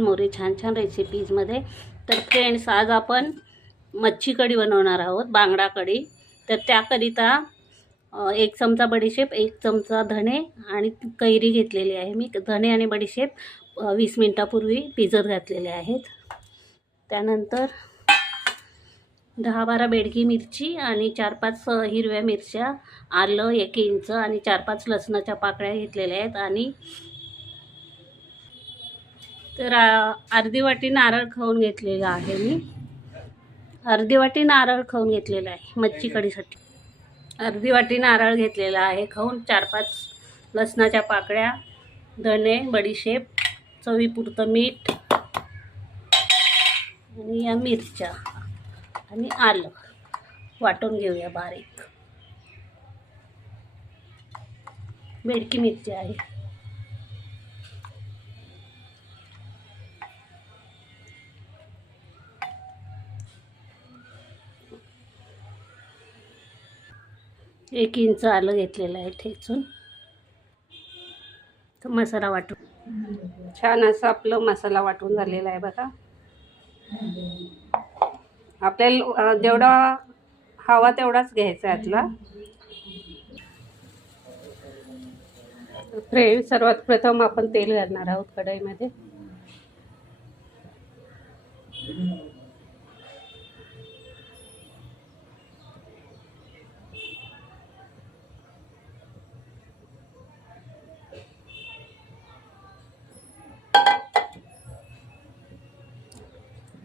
मोरे छान छान रेसिपीजमध्ये. तर फ्रेंड्स, आज आपण मच्छी कढी बनवणार आहोत, बांगडा कढी. तर त्याकरिता 1 चमचा बडीशेप, 1 चमचा धणे आणि कैरी घेतलेली आहे. मी धणे आणि बडीशेप 20 मिनिटापूर्वी भिजत घातलेले आहेत. त्यानंतर 10-12 बेडगी मिरची आणि 4-5 हिरव्या मिरच्या, आलं 1 इंच आणि 4-5 लसणाच्या पाकळ्या घेतलेल्या आहेत. आणि तर अर्धी वाटी नारळ खवून घेतलेला आहे. मी अर्धी वाटी नारळ खवून घेतलेला आहे मच्छी कढीसाठी. अर्धी वाटी नारळ घेतलेला आहे खवून. 4-5 लसणाच्या पाकळ्या, धणे, बडीशेप, चवीपुरतं मीठ आणि या मिरच्या आणि आलं वाटून घेऊया बारीक. बेडकी मिरची आहे. एक इंच आलं घेतलेलं आहे ठेचून. तर मसाला वाटून छान असं आपलं मसाला वाटून झालेला आहे बघा. आपल्याला जेवढा हवा तेवढाच घ्यायचा यातला. फ्रेंड, सर्वात प्रथम आपण तेल घालणार आहोत कढईमध्ये.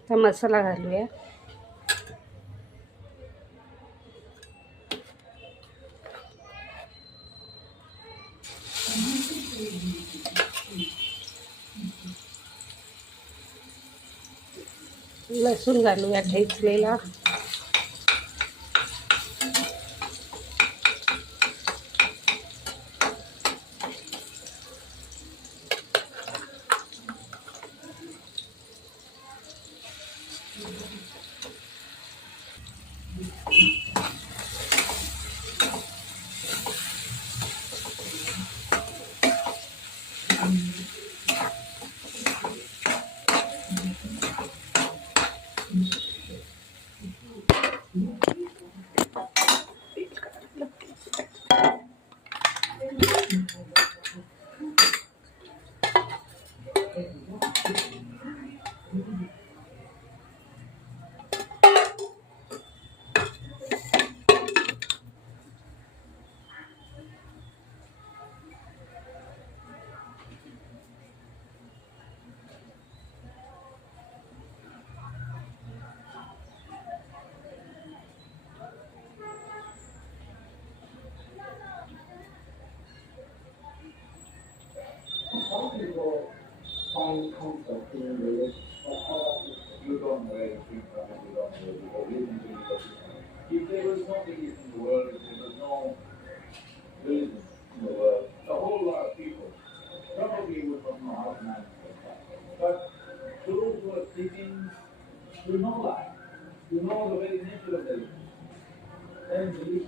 तर मसाला घालूया. लसूण घालूया ठेचलेला. If there was no belief in the world, if there was no religion in the world, a whole lot of people probably would not know how to manage that. But those who are seeking to know life, to know the very nature of their life, then believe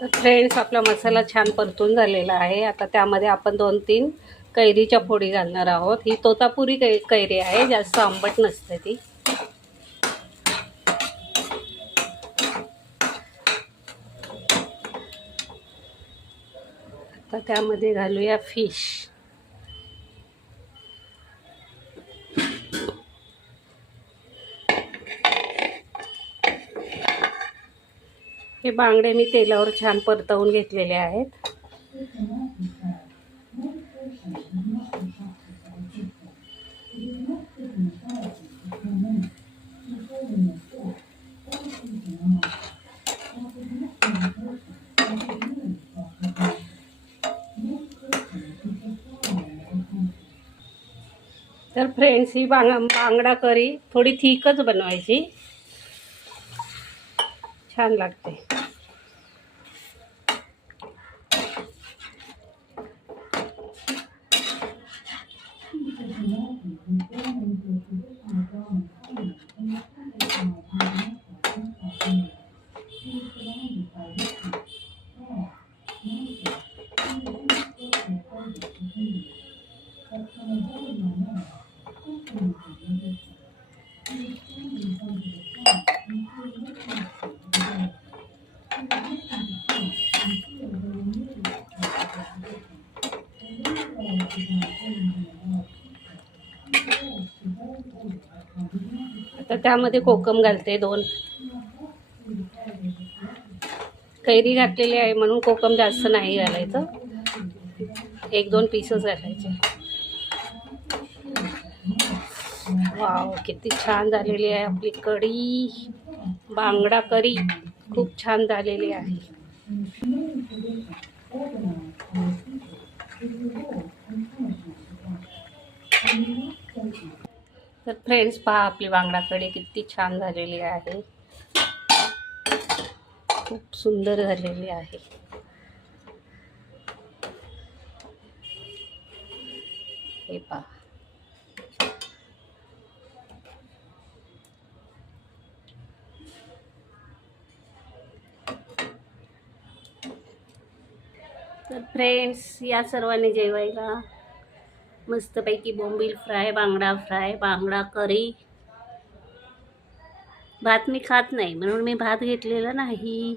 तर friends, आपला मसाला छान परतून झालेला आहे. आता त्यामध्ये आपण 2-3 कैरीच्या फोडी घालणार आहोत. ही तोतापुरी कैरी आहे, जास्त आंबट नसते ती. आता त्यामध्ये घालूया फिश. हे हे बांगडे मी तेलावर छान परतवून घेतलेले आहेत. तर फ्रेंड्स, ही बांगडा करी थोडी थिकच बनवायची, छान लागते. आता त्यामध्ये कोकम घालते 2. कैरी घातलेली आहे म्हणून कोकम जास्त नाही घालायचं, 1-2 पीसच घालायचे. वाव, किती छान झालेली आहे आपली कढी, बांगडा करी खूप छान झालेली आहे. तर फ्रेंड्स, पहा आपली बांगडा कढी किती छान झालेली आहे, खूप सुंदर झालेली आहे. हे पहा. तर फ्रेंड्स, या सर्वांनी जेवायला मस्तपैकी बोंबील फ्राय, बांगडा फ्राय, बांगडा करी. भात मी खात नाही म्हणून मी भात घेतलेला नाही.